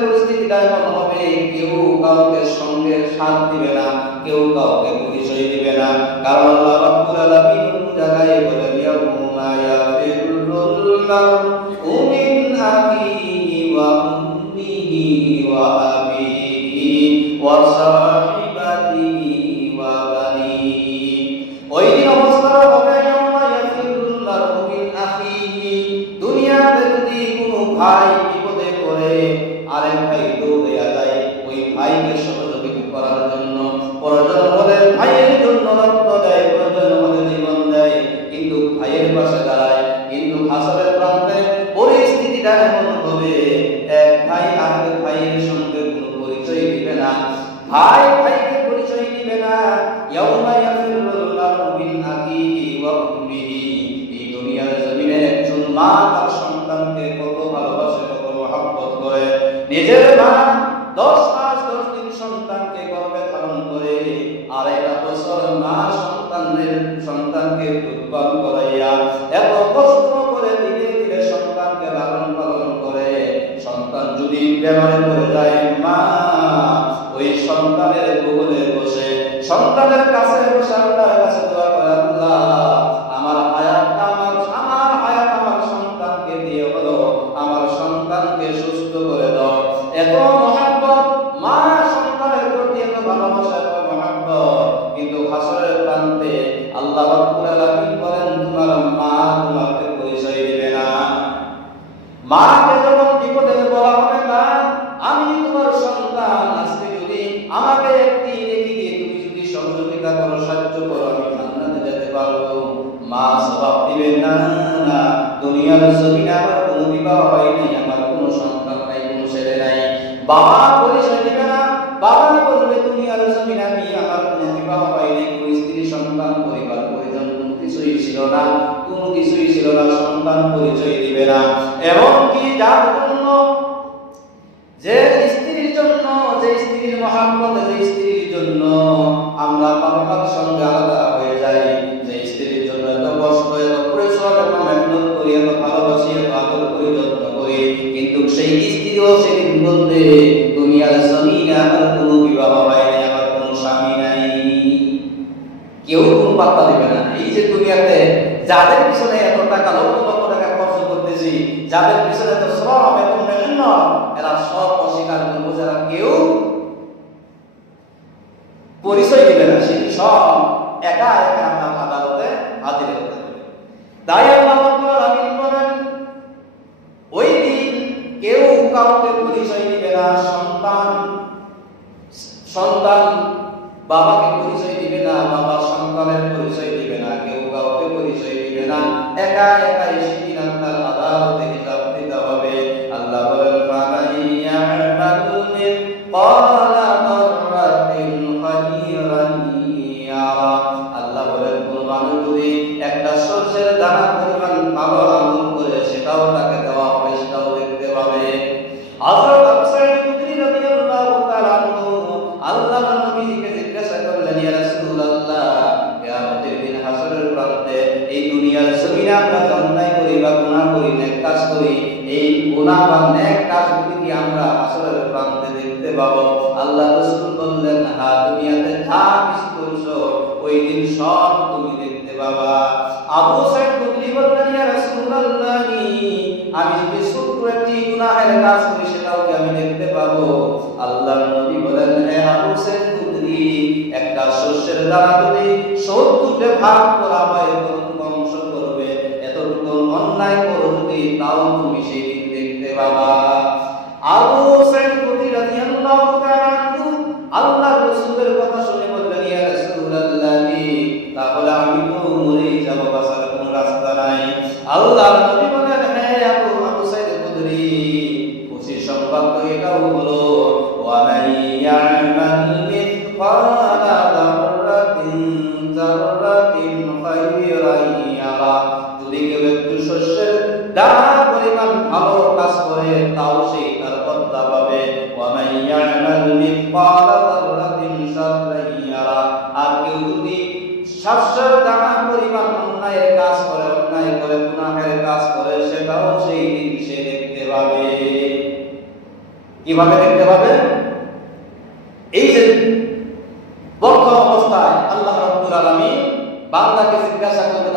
পরিস্থিতিটা এমন হবে, কেউ কাউকে সঙ্গে সাথ দিবে না, কেউ কাউকে পরিচয় দিবে না। কারণ আল্লাহ রাব্বুল আলামিন কোন জায়গায় বলেন, ইয়াউমা ইয়াফিরুল মারউ মিন আখিহি ওয়া উম্মিহি ওয়া আবিহি ওয়া সাহিবাতিহি ওয়া বানিহি। ওই দিন অবস্থা হবে, ইয়াউমা ইয়াফিরুল মারউ মিন আখিহি, দুনিয়াতে যদি কোনো ভাই বিপদে পড়ে আরেক ভাই দৌড়ে যায় ওই ভাইকে সহযোগিতা করার জন্য, প্রয়োজন হলে ভাইয়ের জন্য রক্ত দেয়, প্রয়োজন হলে জীবন দেয়, কিন্তু ভাইয়ের পাশে দাঁড়ায়। কিন্তু হাসরের প্রান্তে পরিস্থিতিটা এমন হবে, এক ভাই আরেক ভাইয়ের সঙ্গে কোনো পরিচয় দিবে না, ভাই ভাইকে পরিচয় দিবে না। ইয়াউমা ইয়াফিরুল মারউ মিন আখিহি ওয়া উম্মিহি। এই দুনিয়ার জমিনে একজন মা তার সন্তানকে কত ভালোবাসে, কত মহব্বত করে। নিজের মা 10 মাস 10 দিন সন্তানকে গর্ভে ধারণ করে, আড়াইটা বছর মা সন্তানকে দুধপান করাইয়া এত কষ্ট করে ধীরে ধীরে সন্তানকে লালন পালন করে। সন্তান যদি বেমারে পড়ে যায়, মা ওই সন্তানের বুকে বসে, সন্তানের কাছে বসে আল্লাহর কাছে দোয়া করে, আল্লাহ আমার হায়াত আমার সন্তানকে দিয়ে হলো, আমার সন্তানকে সুস্থ করে দাও। এত মহব্বত মা সন্তানের প্রতি, এত ভালোবাসা, এত মহব্বত। কিন্তু হাসরের প্রান্তে আল্লাহ রাব্বুল আলামিন বলেন, তোমার মা তোমাকে পরিচয় দিবে না। মাকে যখন বিপদে বলা হবে, মা আমি তোমার সন্তান, আজকে যদি আমাকে একটি নেকি দিয়ে তুমি যদি সহযোগিতা করো, সাহায্য করো, আমি জান্নাতে যেতে পারবো। মা জবাব দিবে, না না, দুনিয়ার জমিনে আমার কোনো বিবাহ হয়নি, আমার কোনো সন্তান নাই, কোনো ছেলে নাই। বাবা পরিচয় দিবে না, বাবা বলবে দুনিয়ার জমিনে আমি আমার কোনো বিবাহ হয়নি, কোনো স্ত্রী সন্তান পরিবার পরিজন কোনো কিছুই ছিল না, কোনো কিছুই ছিল না, সন্তান পরিচয় দিবে না। এবং কি যার জন্য, যে স্ত্রীর জন্য, যে স্ত্রীর মহব্বত, যে স্ত্রীর জন্য আমরা বাবার সঙ্গে আলাদা হয়ে যাই, যে স্ত্রীর জন্য এত কষ্ট, এত পরিশ্রম, এত মেহনত করি, এত ভালোবাসি, এত আদর করি, যত্ন করি, কিন্তু সেই স্ত্রীও সেদিন বলবে দুনিয়ার জমিনে আমার কোনো বিবাহ হয়নি, আমার কোনো স্বামী নাই। কেউ কোনো পাত্তা দিবে না। এই যে দুনিয়াতে যাদের পিছনে এত টাকা, লক্ষ লক্ষ টাকা খরচ করতেছি, যাদের পিছনে এত শ্রম, এত মেহনত, এরা সব অস্বীকার করবো, যারা কেউ পরিচয় দিবে না, সে সব একা একা আপনার আদালতে হাজির হতে হবে। তাই আল্লাহ রাব্বুল আলামিন বলেন, ওই দিন কেউ কাউকে পরিচয় দিবে না। সন্তান বাবাকে পরিচয় দিবে না, বাবা সন্তানের পরিচয় দিবে না, কেউ কাউকে পরিচয় দিবে না। একা একা সেদিন আপনার আদালতে হিসাব দিতে হবে। আল্লাহ বলেন, আল্লাহ বলেন, কোন মানুষ যদি একটা সরষের দানা পরিমাণ ভালো আমল করে, সেটাও তাকে দেওয়া হবে, সেটাও দেখতে পাবে। হযরত আবু সাঈদ খুদরি রাদিয়াল্লাহু তাআলা আনহু আল্লাহর নবীকে জিজ্ঞাসা করলেন, ইয়া রাসূলুল্লাহ, কিয়ামতের দিন হাসরের প্রান্তে এই দুনিয়ার জমিনে আমরা অন্যায় করি বা গুনাহ করি, নেক কাজ করি, এই গুনাহ বা নেক কাজগুলি কি আমরা হাসরের প্রান্তে দেখতে পাবো? আল্লাহ রাসূল বললেন, হ্যাঁ, দুনিয়াতে যা কিছু করেছো ওই দিন সব তুমি দেখতে পাবা। আবু সাঈদ খুদরি বললেন, ইয়া রাসূলুল্লাহ, আমি যদি ছোট্ট একটি গুনাহের কাজ করি সেটাও কি আমি দেখতে পাবো? আল্লাহর নবী বলেন, হে আবু সাঈদ খুদরি, একটা শস্যের দানা যদি 70 ভাগ করা হয়, কতটুকু অংশ করবে? এতটুকু অন্যায় করো যদি, তাও তুমি সেই দিন দেখতে পাবা। আবু সাঈদ খুদরি রাদিয়াল্লাহু তাআলা আনহু আল্লাহর রাসূলের কথা শুনে বললেন, ইয়া রাসূলুল্লাহ, তাহলে আমি তো মরেই যাব, বাঁচার কোনো রাস্তা নাই। আল্লাহর নবী বলেন, হে আবু সাঈদ খুদরি, খুশির সংবাদ তো এটাও হলো, ওয়া মান ইয়া'মাল মিসকালা যাররাতিন খায়রান ইয়ারা, যদি কেউ একটু শস্যের দানা পরিমাণ ভালো কাজ করে, তাও সেই তার বদলা পাবে। ওয়া মান ইয়া'মাল মিসকালা যাররাতিন শাররান ইয়ারা, আর কেউ যদি শস্যের দানা পরিমাণ অন্যায়ের কাজ করে, অন্যায় করে, গুনাহের কাজ করে, সেটাও সেই দিন সে দেখতে পাবে। কিভাবে দেখতে পাবে? এই যে বর্তমান অবস্থায় আল্লাহ রাব্বুল আলামিন বান্দাকে জিজ্ঞাসা করবে,